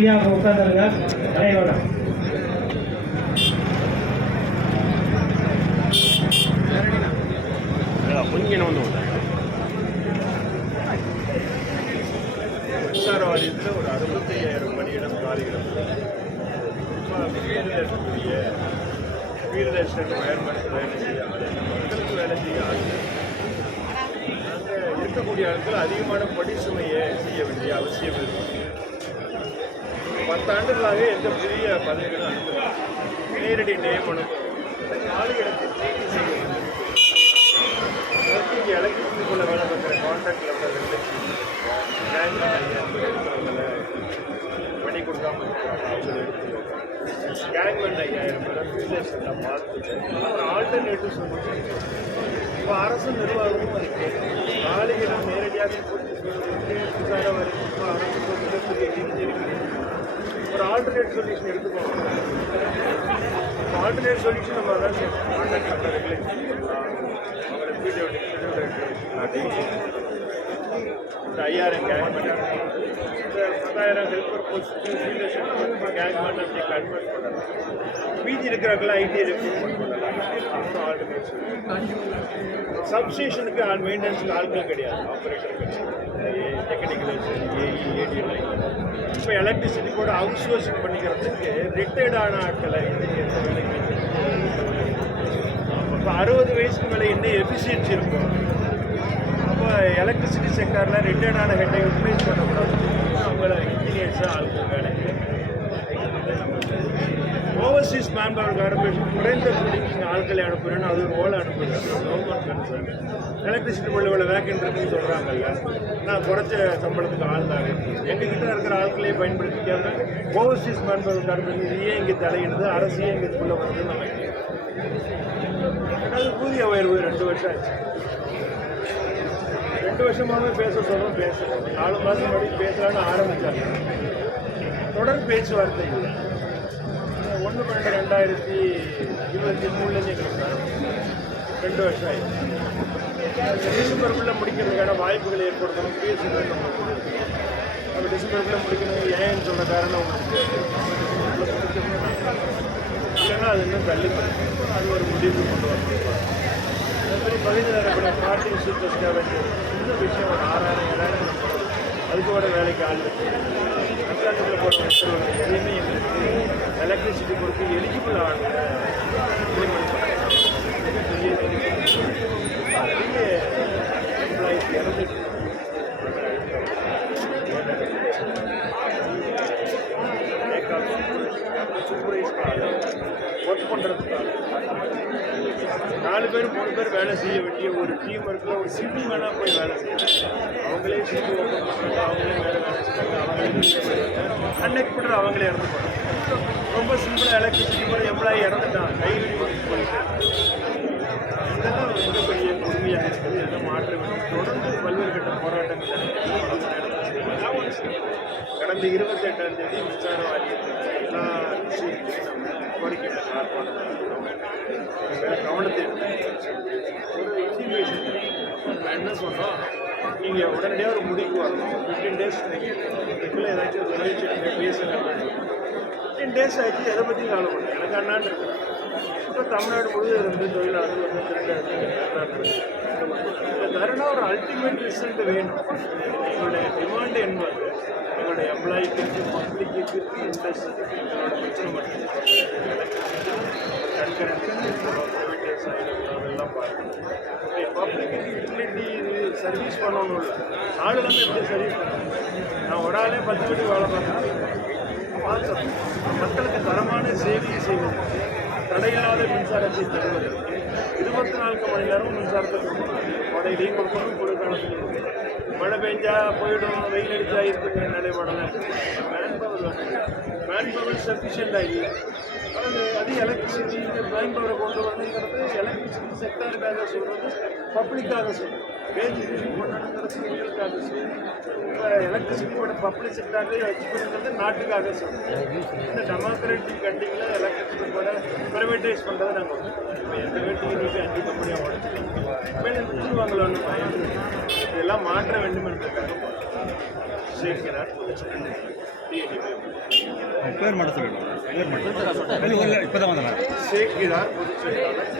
அமைதியாக உட்கார்ந்துருங்க. தலைவரோட கொஞ்சம் வந்து மின்சார வாரியத்தில் ஒரு 65,000 பணியிடம் காலியிடம் ஃபீல்டு அசிஸ்டன்ட் வயர்மேன் வேலை செய்ய மக்களுக்கு வேலை செய்ய நாங்கள் இருக்கக்கூடிய ஆட்கள் அதிகமான பணி சுமையை செய்ய வேண்டிய அவசியம் இருக்கும். 10 ஆண்டுகளாக எந்த புதிய பதவிகளும் அனுப்பல. நேரடி நியமனம் காலியிடத்தில் இங்கே எலக்ட்ரிசிட்டிக்குள்ள வேலை பார்க்குற கான்ட்ராக்ட் லெவலில் 2 லட்சம் பண்ணி கொடுக்காம கேங்மெண்ட் 5,000 பேரை ஃபீல்டர்ஸ் எல்லாம் பார்த்துட்டு ஒரு ஆல்டர்னேட்டிவ் சொல்யூஷன் இப்போ அரசு நிர்வாகமும் இருக்கு. காலியிடம் நேரடியாக மின்சார வரைக்கும் அரசு மிகப்பெரிய இருக்கு. ஒரு ஆல்டர்னேட் சொல்யூஷன் எடுத்துக்கோங்க. ஆல்டர்னேட் சொல்யூஷன் நம்ம தான் கான்ட்ராக்ட் லெவலில் ரெகுலேட் பண்ணலாம். அவங்களை வீடியோ இந்த 5,000 கேங்மெண்ட் இந்த 10,000 ஹெல்பர் போஸ்ட்டு ஃபீல்டர்ஷன் கேங்மெண்ட் அப்படி கன்வெர்ட் பண்ணலாம். மீதி இருக்கிறவங்கள ஐடி ரெக்ரூட்மெண்ட் பண்ணலாம். ஆல்டர்னேட் சப்ஸ்டேஷனுக்கு மெயின்டெனன்ஸுக்கு ஆட்கள் கிடையாது, ஆப்ரேட்டர் கிடையாது, டெக்னிக்கல் ஏஇ ஏடி இப்போ எலக்ட்ரிசிட்டி கூட அவுட் சோர்சிங் பண்ணிக்கிறதுக்கு ரிட்டையர்டான ஆட்களை எந்த வேலைக்கு இப்போ 60 வயசுக்கு மேலே என்ன எஃபிஷியன்சி இருக்கும். அப்போ எலக்ட்ரிசிட்டி செக்டரில் ரிட்டையர்டான ஹெட்டை யூட்டிலைஸ் பண்ணக்கூடாது. அவங்கள இன்ஜினியர்ஸாக ஆளுக்கு வேலைக்கு ஓவர்சீஸ் மேன் பவர் கார்பரேஷன் குறைந்த கூலிங் ஆட்களை அனுப்புறேன்னு அது ஒரு ஓலை அனுப்புகிறேன். கவர்மெண்ட் கன்சர்ன் எலக்ட்ரிசிட்டி இவ்வளோ வேக்கன்ட் இருக்குன்னு சொல்கிறாங்கல்ல, நான் குறைச்ச சம்பளத்துக்கு ஆள் தான் எங்ககிட்ட இருக்கிற ஆட்களையே பயன்படுத்திக்காம ஓவர்சீஸ் மேன் பவர் கார்பரேஷன் இதையே இங்கே தலையிடுது, அரசியே இங்கே இதுக்குள்ளே வருதுன்னு நம்ம அது ஊதிய உயர்வு 2 வருஷம் ஆச்சு. 2 வருஷமாகவே பேச சொல்கிறோம், பேசுகிறோம். 4 மாதம் முன்னாடி பேசலான்னு ஆரம்பித்தாங்க. தொடர் பேச்சுவார்த்தை இல்லை. 1/12/2023 எங்களுக்கு 2 வருஷம் ஆயிடுச்சு. டிசம்பருக்குள்ளே முடிக்கிறதுக்கான வாய்ப்புகளை ஏற்படுத்தணும். பேசுகிறது நம்ம டிசம்பருக்குள்ளே முடிக்கணும். ஏன்னு சொன்ன காரணம் இல்லைன்னா அது இன்னும் தள்ளி அது ஒரு முடிவு கொண்டு வரணும். அதேமாதிரி பகுதியில் இருக்கக்கூடிய பார்ட்டி சூப்பர்ஸ்க்காக வேண்டிய இந்த விஷயம் ஒரு 6,000 அதுக்கு வர வேலைக்கு ஆள் இருக்கு. அரசாங்கத்தில் போகிற உத்தரவுகள் எதையுமே எங்களுக்கு எலக்ட்ரிசிட்டி பொறுத்து எலிஜிபிள் ஆகணும். இம்ப்ளிமெண்ட் பெரிய எம்ப்ளாயிஸ் இறந்துட்டு ஒர்க் பண்ணுறதுக்காக 4 பேர் 3 பேர் வேலை செய்ய வேண்டிய ஒரு டீம் இருக்கிற ஒரு சிட்டி வேணால் போய் வேலை செய்யலாம். அவங்களே சிட்டி ஓப்பன் பண்ணுறாங்க, அவங்களே வேலை செய்கிறாங்க, அவங்களே கண்டக்ட் பண்ணுற அவங்களே இறந்துப்பாங்க. ரொம்ப சிம்பிளாக எலக்ட்ரிசிட்டி கூட எம்ப்ளாயி இறந்துட்டான், கைவிடி இதெல்லாம் மிகப்பெரிய கொடுமையாக இருக்குது. இதெல்லாம் மாற்ற வேண்டும். தொடர்ந்து பல்வேறு கட்ட போராட்டங்கள் கடந்த 28ஆம் தேதி மின்சார வாரியத்தில் எல்லா விஷயத்தையும் நம்ம கோரிக்கைகளை கவனத்தை ஒரு இன்டிமேஷன் நம்ம என்ன சொன்னோம், நீங்கள் உடனடியாக ஒரு முடிவுக்கு வரணும். 15 டேஸ் இதுக்குள்ளே ஏதாச்சும் ஒரு நிகழ்ச்சி பேசுங்க. 15 டேஸ் ஆகிடுச்சு, எதை பற்றியும் கவலை பண்ணேன். எனக்கு அண்ணான்னு இருக்கு. இப்போ தமிழ்நாடு முழுவதும் இருந்து தொழிலாளர்கள் வந்து தரனா ஒரு அல்டிமேட் ரிசல்ட் வேணும். எங்களுடைய டிமாண்ட் என்பது எங்களுடைய எம்ப்ளாய்க்கு பப்ளிக்கு இண்டஸ்ட்ரி எங்களோட பிரச்சனை மட்டும் அதெல்லாம் பார்க்கணும். பப்ளிக்கு யூட்டிலிட்டி சர்வீஸ் பண்ணணும் இல்லை, ஆளுநர் எப்படி சர்வீஸ் பண்ணணும். நான் ஒரு ஆளே 10 மணிக்கு வேலை பார்க்கணும். மக்களுக்கு தரமான சேவையை செய்வதற்கு தடையில்லாத மின்சாரத்தை தருவதற்கு 24 மணி நேரம் மின்சாரத்தை கொடுக்கணும். மழையிலையும் கொடுக்கணும், குளிர்காலத்திலையும் கொடுக்கணும். மழை பெஞ்சா போயிடும், வெயில் அடிச்சா இருக்கிற நிலைப்பாடலாம். மேன் பவர் சஃபிஷியன்ட் ஆகி அது எலக்ட்ரிசிட்டி மேன் பவரை கொண்டு வரணுங்கிறது எலக்ட்ரிசிட்டி செக்டாருக்காக சொல்கிறது, பப்ளிக்காக சொல்கிறது. வேஜ் பண்ணணுங்கிறது எங்களுக்காக சொல்கிறது. இப்போ எலக்ட்ரிசிட்டியோட பப்ளிக் செக்டார்லேயே வச்சுக்கணுங்கிறது நாட்டுக்காக சொல்கிறது. இந்த டெமோக்ராட்டிக் கண்டிங்கில் எலக்ட்ரிசிட்டி கூட ப்ரைவேட்டைஸ் பண்ணுறதை நாங்கள் இப்போ எந்த வீட்டுக்கு 5 கம்பெனியாக உடச்சிருக்கோம். மேலே வாங்கலாம்னு பயம். இதெல்லாம் மாற்ற வேண்டும் என்பதற்காக சேர்க்கிறார். பேர் மட்டும் சொல்லிடுவோம். பேர் மட்டும் இப்போ தான் வந்தேன். சேக்கிரார் பொதுச் செயலாளர்